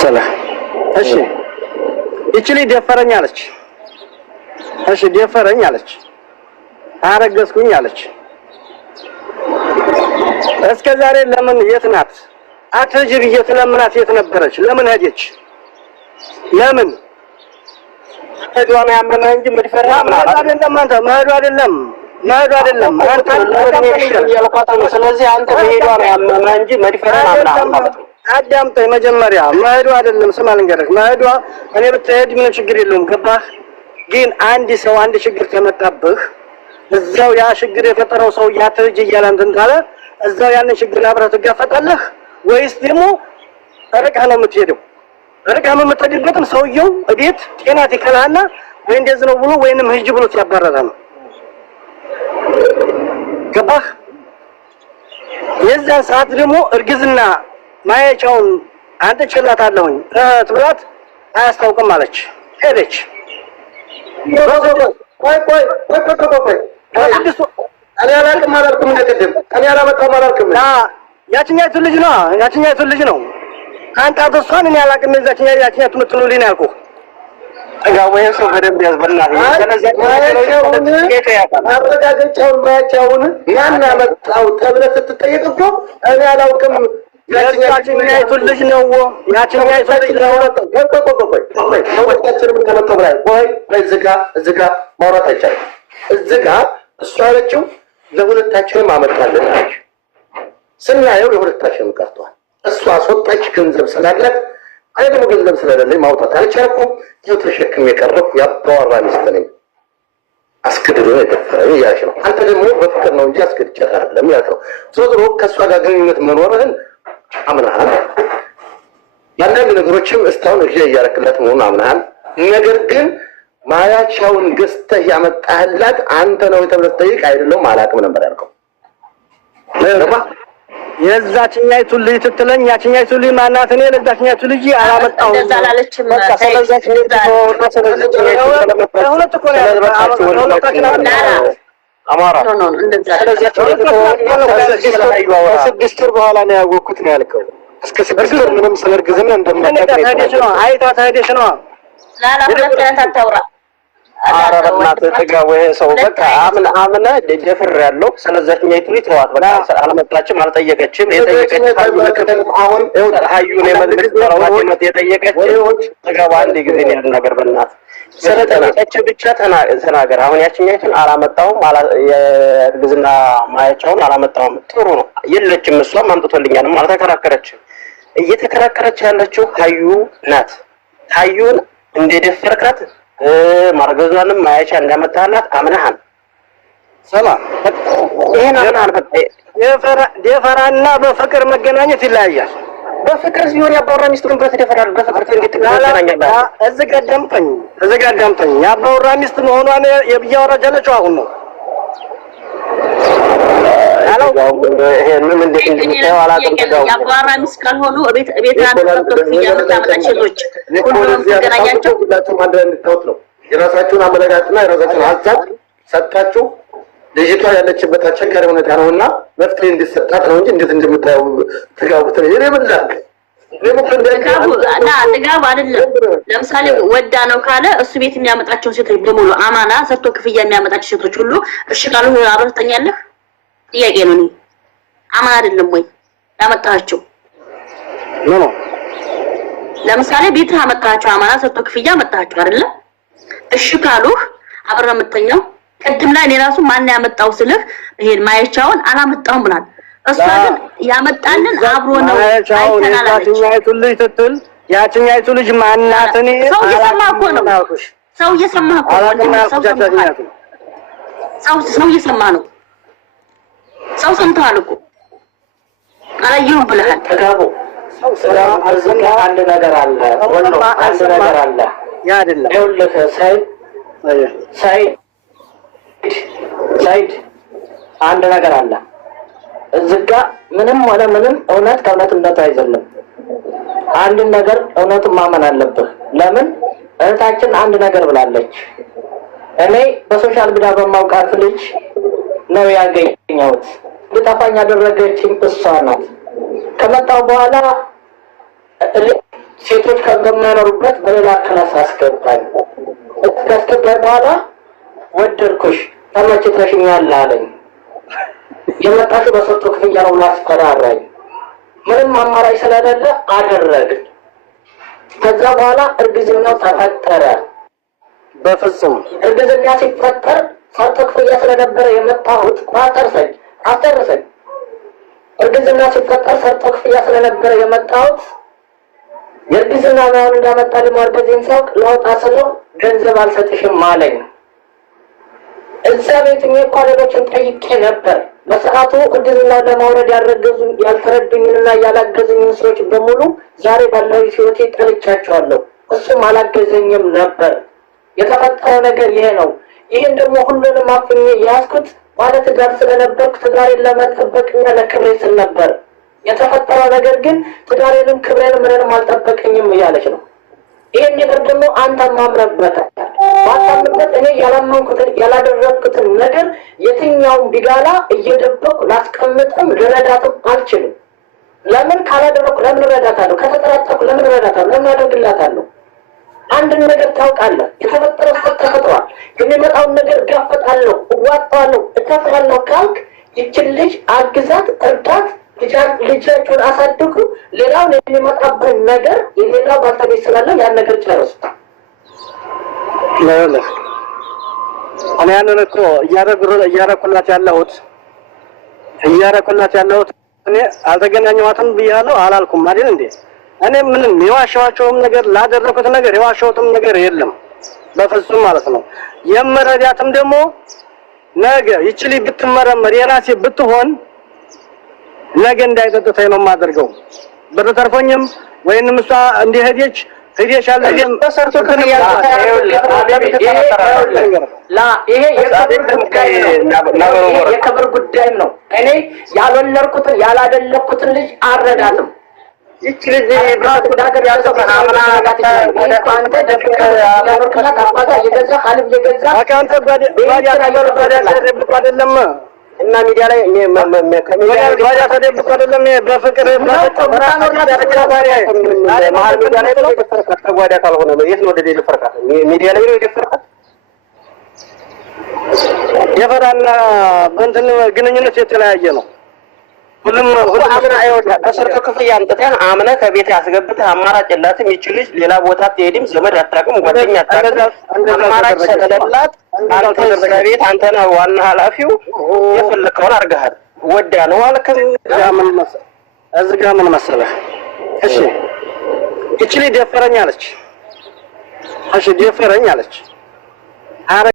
ሰላም እሺ እቺ ልጅ ደፈረኝ አለች። እሺ ደፈረኝ አለች። አረገዝኩኝ አለች። እስከ ዛሬ ለምን የት ናት? አትጅ ብዬ ትለምናት የት ነበረች? ለምን ሄደች? ለምን ሄዷ ነው ያመመህ እንጂ መድፈር አይደለም። አንተ መሄዱ አይደለም ስለዚህ አንተ መሄዷ ነው ያመመህ እንጂ መድፈር አይደለም። አዳምጠኝ መጀመሪያ መሄዱ አይደለም። ስማ ልንገርህ፣ መሄዷ እኔ ብትሄድ ምንም ችግር የለውም። ገባህ? ግን አንድ ሰው አንድ ችግር ከመጣብህ እዛው ያ ችግር የፈጠረው ሰው ያትጅ እያለ እንትን ካለ እዛው ያንን ችግር አብረህ ትጋፈጣለህ ወይስ ደግሞ ርቀህ ነው የምትሄደው? ርቀህ የምትሄድበትም ሰውየው እቤት ጤና ይከላልና ወይ እንደዚህ ነው ብሎ ወይንም ሂጅ ብሎ ያባረረ ነው። ገባህ? የዛን ሰዓት ደግሞ እርግዝና ማየቻውን አንተ ችላታለሁኝ ትብላት አያስታውቅም አለች። ሄደች። ቆይ እኔ አላውቅም አላልኩም። እንደቀደም እኔ አላመጣሁም አላልኩም። ያችኛይቱ ልጅ ነው አንተ አጥቷን እኔ አላውቅም። ያችኛይቱ ምትሉልኝ ነው ያልኩህ። ጠጋው ወይ ሰው በደንብ ያዝበናል። ስለዚህ አረጋገጫውን ማያቻውን ማን አመጣው ተብለህ ስትጠየቅ እኮ እኔ አላውቅም ያችኛይቱ ልጅ ነው እዚህ ጋር ማውራት አይቻልም። እዚህ ጋር እሷ ያለችው ለሁለታችንም አመጣልን አለች። ስናየው የሁለታችንም ቀርቷል። እሷ አስወጣች ገንዘብ ስላላት እኔ ደግሞ ገንዘብ ስለሌለኝ ማውጣት አልቻልኩም። ይኸው ተሸክሜ የቀረሁ የአባወራ ሚስት ነኝ። አስገድዶ የደፈረኝ እያለች ነው። አንተ ደግሞ በፍቅር ነው እንጂ አስገድጃት አይደለም ያልከው። ዞሮ ከእሷ ጋር ግንኙነት መኖርህን አምናሃል። ያንዳንድ ነገሮችም እስካሁን እሺ እያረክላት መሆኑን አምናሃል። ነገር ግን ማያቻውን ገዝተህ ያመጣህላት አንተ ነው ተብለህ ጠይቅ አይደለም አላውቅም ነበር ያልከው። የዛችኛይቱ ልጅ ትትለኝ ያችኛይቱ ልጅ ማናት? እኔ ለዛችኛይቱ ልጅ አላመጣሁም። እንደዛ አላለችም። አማራ ከስድስት ወር በኋላ ነው ያወቅኩት ነው ያልከው። እስከ ስድስት ወር ምንም ስለ እርግዝና እንደማታውቅ ነው። አይታ ተሄደሽ ነው ላላ ሁለተኛ ታውራ ኧረ በእናትህ ጥጋው ይሄ ሰው በቃ አምነህ ደፍሬያለሁ። ስለዛችኛይቱ ልጅ ተዋት በቃ። አልመጣችም፣ አልጠየቀችም። የጠየቀችው አሁን ሀዩን የመልመድ የጠየቀችው ጥጋው አንድ ጊዜ ነው ያለ ነገር በእናትህ ስለጠየቀች ብቻ ተናገር። አሁን ያችኛይቱን አላመጣሁም፣ የእርግዝና ማያቻውን አላመጣሁም። ጥሩ ነው የለችም፣ እሷም አምጥቶልኛልም አልተከራከረችም። እየተከራከረች ያለችው ሀዩ ናት። ሀዩን እንደደፈርካት ማርገዟንም ማያቻ እንዳመጣላት አምነሃል። ሰላም ይሄን አምነሃል። ደፈራና በፍቅር መገናኘት ይለያያል። በፍቅር ሲሆን ያባወራ ሚስቱን በተደፈራል። በፍቅር እንዴት ትገናኛለህ? እዚህ ቀደምተኝ ያባወራ ሚስት መሆኗን የብያወራች ያለችው አሁን ነው። አላው ይሄንን እንዴት እንደምታየው አላውቅም። ያባወራ ሚስት ካልሆኑ ቤት አንተው ያመጣች ሴቶች ሁሉም ተገናኛቸው ሁላችሁም አንድ ላይ እንድታውቁ ነው። የራሳችሁን አመለካከትና የራሳችሁን ሀሳብ ሰጣችሁ ልጅቷ ያለችበት አስቸጋሪ ሁኔታ ነውና መፍትሄ እንዲሰጣት ነው እንጂ እንዴት እንደምታየው ትጋቡት ነው። ይሄ ምንላክ ጥጋብ አይደለም። ለምሳሌ ወዳ ነው ካለ እሱ ቤት የሚያመጣቸው ሴቶች በሙሉ አማና ሰርቶ ክፍያ የሚያመጣቸው ሴቶች ሁሉ እሺ ካሉ አብረህ ትተኛለህ? ጥያቄ ነው። እኔ አማና አይደለም ወይ ያመጣቸው? ለምሳሌ ቤት አመጣቸው አማና ሰርቶ ክፍያ አመጣቸው አይደለ? እሺ ካሉህ አብረህ የምትተኛው። ቅድም ላይ እኔ ራሱ ማን ያመጣው ስልህ ይሄን ማየቻውን አላመጣውም ብላል። እሷ ግን ያመጣልን አብሮ ነው። ያችኛይቱ ልጅ ትትል ያችኛይቱ ልጅ ማናት? እኔ ሰው እየሰማ እኮ ነው። ሰው እየሰማ እኮ ነው። ሰው እየሰማ ነው። ሰው ሰምተዋል እኮ አላየሁም ብለሃል። ተጋቡ ሰላም አርዝና አንድ ነገር አለ። አንድ ነገር አለ። ያ አይደለም ይኸውልህ ሳይድ አንድ ነገር አለ። እዚህ ጋር ምንም ሆነ ምንም እውነት ከእውነት እንዳይዘለም አንድ ነገር እውነቱን ማመን አለብህ። ለምን እህታችን አንድ ነገር ብላለች። እኔ በሶሻል ሚዲያ በማውቃት ልጅ ነው ያገኘሁት። ልጠፋኝ ያደረገችኝ እሷ ናት። ከመጣሁ በኋላ ሴቶች በማይኖሩበት በሌላ ክላስ አስገባኝ። ካስገባኝ በኋላ ወደድኩሽ፣ ተመችተሽኛል አለኝ። የመጣሽው በሰጡ ክፍያ ነው ብሎ አስፈራራኝ። ምንም አማራጭ ስለሌለ አደረግን። ከዛ በኋላ እርግዝናው ተፈጠረ። በፍጹም እርግዝና ሲፈጠር ሰጡ ክፍያ ስለነበረ የመጣሁት አስጨርሰኝ። እርግዝና ሲፈጠር ሰጡ ክፍያ ስለነበረ የመጣሁት የእርግዝና ማውን እንዳመጣ ለማርገዝን ሳውቅ ለውጣ ስለው ገንዘብ አልሰጥሽም አለኝ። እዛ ቤት እኮ ሌሎችን ጠይቄ ነበር። በሰዓቱ እርግዝናውን ለማውረድ ያልተረዱኝንና ያላገዙኝን ሰዎች በሙሉ ዛሬ ባለው ህይወቴ ጠልቻቸዋለሁ። እሱም አላገዘኝም ነበር። የተፈጠረው ነገር ይሄ ነው። ይህን ደግሞ ሁሉንም አፍኜ የያዝኩት ባለትዳር ስለነበርኩ ትዳሬን ለመጠበቅና ለክብሬ ስል ነበር። የተፈጠረው ነገር ግን ትዳሬንም ክብሬንም ምንም አልጠበቀኝም እያለች ነው። ይህን ነገር ደግሞ አንተ ማምረበታል። ባታምንበት እኔ ያላመንኩትን ያላደረግኩትን ነገር የትኛውን ቢጋላ እየደበቁ ላስቀምጥም ልረዳትም አልችልም። ለምን ካላደረኩ ለምን እረዳታለሁ? ከተጠራጠርኩ ለምን እረዳታለሁ? ለምን አደርግላታለሁ? አንድን ነገር ታውቃለህ። የተፈጠረው ሰው ተፈጥሯል። የሚመጣውን ነገር እጋፈጣለሁ፣ እዋጣለሁ፣ እከፍላለሁ ካልክ ይችን ልጅ አግዛት፣ እርዳት፣ ልጃችሁን አሳድጉ። ሌላውን የሚመጣብን ነገር የሌላው ባልተቤት ስላለው ያን ነገር ጨርሱ። እኔ ያንን እኮ እያረኩላት ያለሁት እኔ አልተገናኘኋትም ብያለሁ አላልኩም አይደል እንዴ? እኔ ምንም የዋሻቸውም ነገር ላደረኩት ነገር የዋሻውትም ነገር የለም በፍጹም ማለት ነው። የመረዳትም ደግሞ ነገ ይችሊ ብትመረመር የራሴ ብትሆን ነገ እንዳይጠጥተኝ ነው የማደርገው። ብር ተርፎኝም ወይንም እሷ እንደሄደች ሄደሻል ግን ተሰርቶ ከነያ ይሄ የክብር ጉዳይ ነው። እኔ ያልወለድኩትን ያላደለኩትን ልጅ አረዳትም። ይቺ ልጅ ብራዳገር ያለው ከአምና አንተ ደፍከላት አባታ እየገዛ ሀልብ እየገዛ አካንተ አይደለም እና ሚዲያ ላይ ከሚዲያ ተደብቆ አይደለም በፍቅር ተጓዳ ካልሆነ የት ነው ወደ ልፈርቃት? ሚዲያ ላይ ነው የደፈርቃት። የፈራና በእንትን ግንኙነት የተለያየ ነው። ሁሉም አምና አይወጣ በሰርቶ ክፍያ አምጥተህ አምነህ ከቤት ያስገብተህ አማራጭ የላትም። ይቺ ልጅ ሌላ ቦታ አትሄድም፣ ዘመድ አታውቅም፣ ጓደኛ አታውቅም። አማራጭ ስለሌላት አንተ ከቤት አንተ ነህ ዋና ኃላፊው። የፈለከውን አድርገሃል። ወዳ ነው አልክም። እዚህ ጋር ምን መሰለህ? እሺ ይቺ ልጅ ደፈረኝ አለች። እሺ ደፈረኝ አለች።